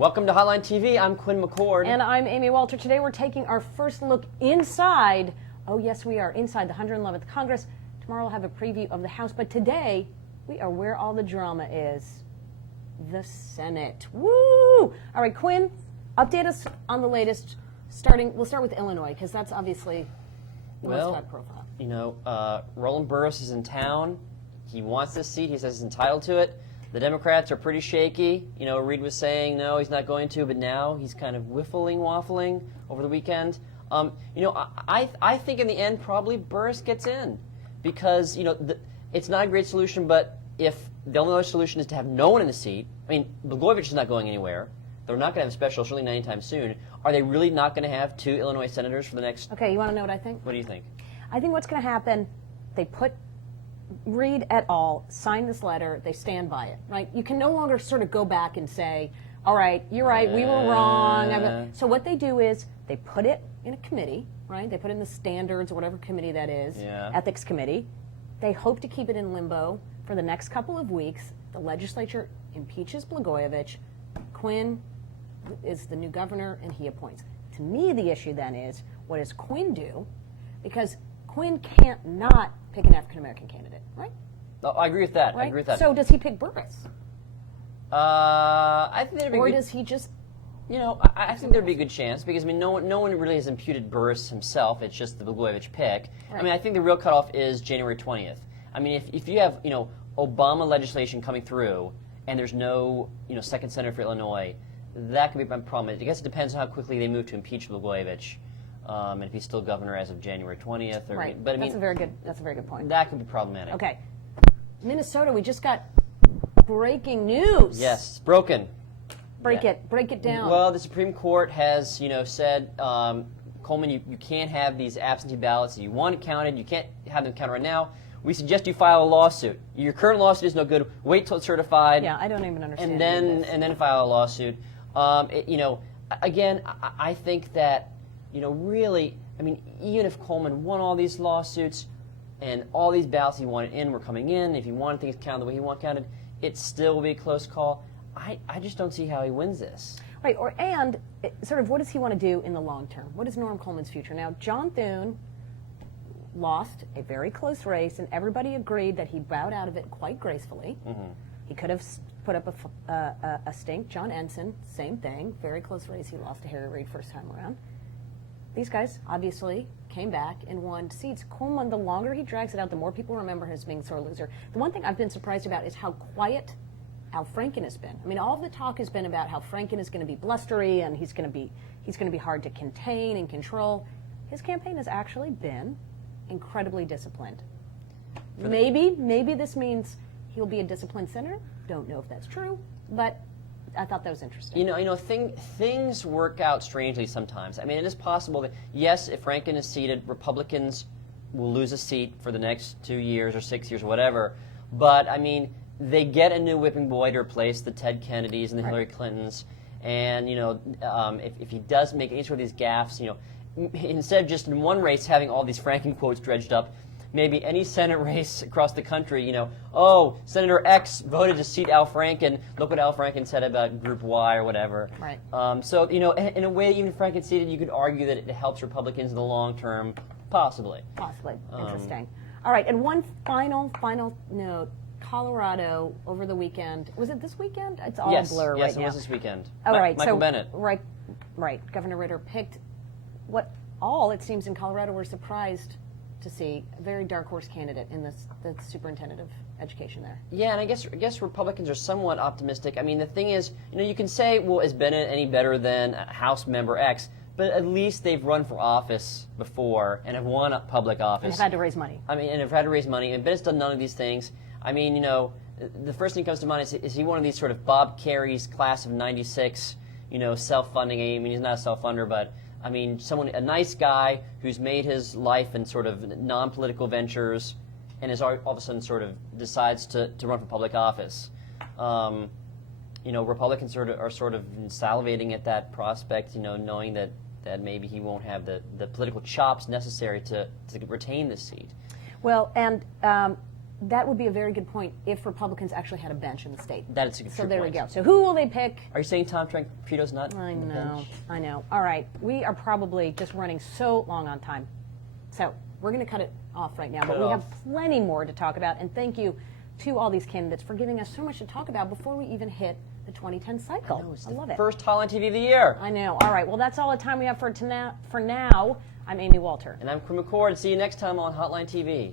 Welcome to Hotline TV. I'm Quinn McCord. And I'm Amy Walter. Today we're taking our first look inside, oh yes we are, inside the 111th Congress. Tomorrow we'll have a preview of the House, but today we are where all the drama is, the Senate. Woo! All right, Quinn, update us on the latest. We'll start with Illinois, because that's obviously the most high profile. You know, Roland Burris is in town. He wants this seat. He says he's entitled to it. The Democrats are pretty shaky. You know, Reid was saying, no, he's not going to, but now he's kind of waffling over the weekend. You know, I think in the end, probably Burris gets in because, you know, it's not a great solution, but if the only other solution is to have no one in the seat, I mean, Blagojevich is not going anywhere. They're not going to have a special, certainly not anytime soon. Are they really not going to have two Illinois senators for the next? Okay, you want to know what I think? What do you think? I think what's going to happen, they put Reid et al. Sign this letter, they stand by it, right? You can no longer sort of go back and say, all right, you're right, we were wrong. So what they do is they put it in a committee, right? They put it in the standards or whatever committee that is, ethics committee. They hope to keep it in limbo for the next couple of weeks. The legislature impeaches Blagojevich. Quinn is the new governor, and he appoints. To me, the issue then is, what does Quinn do? Because Quinn can't not pick an African-American candidate, right? Oh, I agree with that. Right? I agree with that. So does he pick Burris? I think there'd be or does he just... You know, I think there'd be a good chance because, I mean, no one really has imputed Burris himself. It's just the Blagojevich pick. Right. I mean, I think the real cutoff is January 20th. I mean, if you have, you know, Obama legislation coming through and there's no, you know, second senator for Illinois, that could be a problem. I guess it depends on how quickly they move to impeach Blagojevich. And if he's still governor as of January 20th. Or, right. But I mean, that's a very good point. That could be problematic. Okay. Minnesota, we just got breaking news. Yes, it's broken. Break it down. Well, the Supreme Court has, you know, said, Coleman, you can't have these absentee ballots that you want counted. You can't have them counted right now. We suggest you file a lawsuit. Your current lawsuit is no good. Wait till it's certified. Yeah, I don't even understand. And then file a lawsuit. You know, again, I think that, you know, really, I mean, even if Coleman won all these lawsuits and all these ballots he wanted in were coming in, if he wanted things counted the way he wanted counted, it still will be a close call. I just don't see how he wins this. Right, and sort of what does he want to do in the long term? What is Norm Coleman's future? Now, John Thune lost a very close race, and everybody agreed that he bowed out of it quite gracefully. Mm-hmm. He could have put up a stink. John Ensign, same thing, very close race. He lost to Harry Reid first time around. These guys obviously came back and won seats. Coleman, the longer he drags it out, the more people remember him as being sort of loser. The one thing I've been surprised about is how quiet Al Franken has been. I mean, all of the talk has been about how Franken is going to be blustery and he's going to be hard to contain and control. His campaign has actually been incredibly disciplined. Maybe this means he'll be a disciplined senator. Don't know if that's true, but I thought that was interesting. You know, things work out strangely sometimes. I mean, it is possible that, yes, if Franken is seated, Republicans will lose a seat for the next 2 years or 6 years or whatever. But, I mean, they get a new whipping boy to replace the Ted Kennedys and the Hillary Clintons. And, you know, if he does make any sort of these gaffes, you know, instead of just in one race having all these Franken quotes dredged up, maybe any Senate race across the country, you know, oh, Senator X voted to seat Al Franken. Look what Al Franken said about Group Y or whatever. Right. So, you know, in a way, even if Franken's seated, you could argue that it helps Republicans in the long term, possibly. Possibly. Interesting. All right, and one final note. Colorado over the weekend. Was it this weekend? It's all a blur right now. Yes, it was this weekend. All right, Michael Bennet. Right. Governor Ritter picked what all, it seems, in Colorado were surprised to see, a very dark horse candidate in the superintendent of education there. Yeah, and I guess Republicans are somewhat optimistic. I mean, the thing is, you know, you can say, well, is Bennet any better than House member X? But at least they've run for office before and have won a public office. And have had to raise money. I mean, and have had to raise money. And Bennet's done none of these things. I mean, you know, the first thing that comes to mind is he one of these sort of Bob Kerry's class of 96, you know, self-funding? I mean, he's not a self-funder, but I mean, a nice guy who's made his life in sort of non-political ventures and is all of a sudden sort of decides to run for public office. You know, Republicans are sort of salivating at that prospect, you know, knowing that maybe he won't have the political chops necessary to retain this seat. Well, and that would be a very good point if Republicans actually had a bench in the state. That is a good So there point. we go. So who will they pick? Are you saying Tom Trumpedo's not? I on the know, bench? I know. All right, we are probably just running so long on time. So we're going to cut it off right now, but we have plenty more to talk about. And thank you to all these candidates for giving us so much to talk about before we even hit the 2010 cycle. I love it. First Hotline TV of the year. I know. All right, well, that's all the time we have for now. I'm Amy Walter. And I'm Quinn McCord. See you next time on Hotline TV.